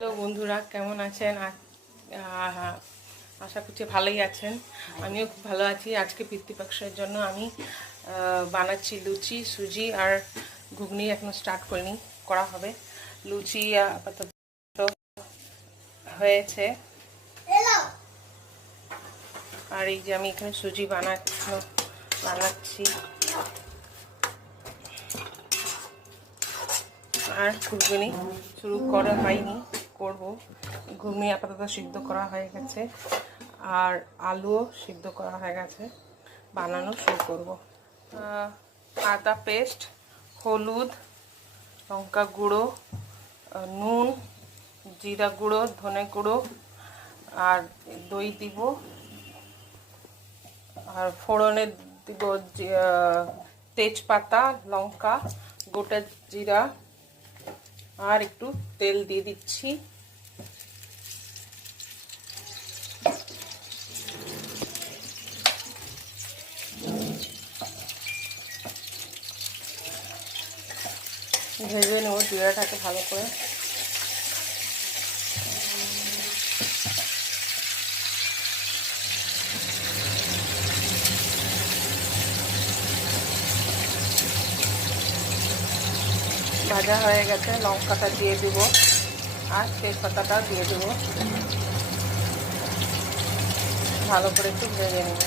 Hello বন্ধুরা, কেমন আছেন? আশা করছি ভালোই আছেন। আমিও খুব ভালো আছি। আজকে পিতৃপক্ষের জন্য আমি বানাচ্ছি লুচি, সুজি আর ঘুগনি। এখনো স্টার্ট করিনি, করা হবে। লুচি আপাতত হয়েছে, আর এই যে আমি এখানে সুজি বানাচ্ছি আর ঘুগনি শুরু করা হয়নি, করব। ঘুগনি আপাতত সিদ্ধ করা হয়ে গেছে আর আলুও সিদ্ধ করা হয়ে গেছে, বানানো শুরু করব। আদা পেস্ট, হলুদ, লঙ্কা গুঁড়ো, নুন, জিরা গুঁড়ো, ধনে গুঁড়ো আর দই দিব। আর ফোড়নে দিব তেজপাতা, লঙ্কা, গোটা জিরা আর একটু তেল দিয়ে দিচ্ছি। ভেজে নেব জিরাটাকে ভালো করে। ভাজা হয়ে গেছে, লঙ্কাটা দিয়ে দেব আর তেজপাতাটা দিয়ে দেব। ভালো করে একটু ভেজে নেব।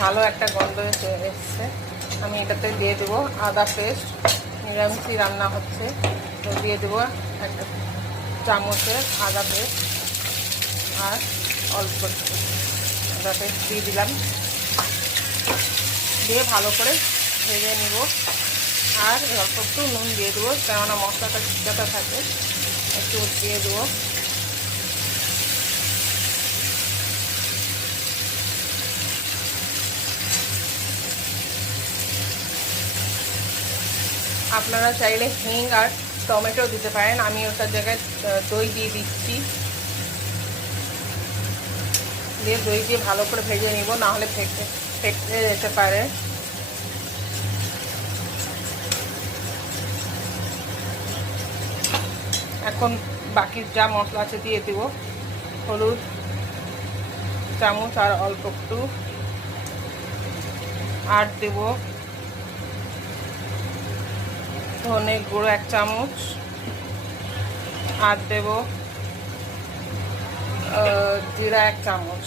ভালো একটা গন্ধ এসছে। আমি এটাতে দিয়ে দেবো আদা পেস্ট। নিরামিষই রান্না হচ্ছে, তো দিয়ে দেবো একটা চামচের আদা পেস্ট আর অল্প আদা পেস্ট দিয়ে দিলাম। দিয়ে ভালো করে ভেজে নেব আর অল্প একটু নুন দিয়ে দেবো, কেননা মশলাটা ঠিকাটা থাকে, একটু দিয়ে দেবো। আপনারা চাইলে হিং আর টমেটো দিতে পারেন, আমি ওটার জায়গায় দই দিয়ে দিচ্ছি। দিয়ে দই দিয়ে ভালো করে ভেজে নিব, নাহলে ফেটে যেতে পারে। এখন বাকি যা মশলা আছে দিয়ে দেব। হলুদ চামচ আর অল্প একটু, আর দেব ধনে গুঁড়ো 1 চামচ, আর দেব জিরা 1 চামচ।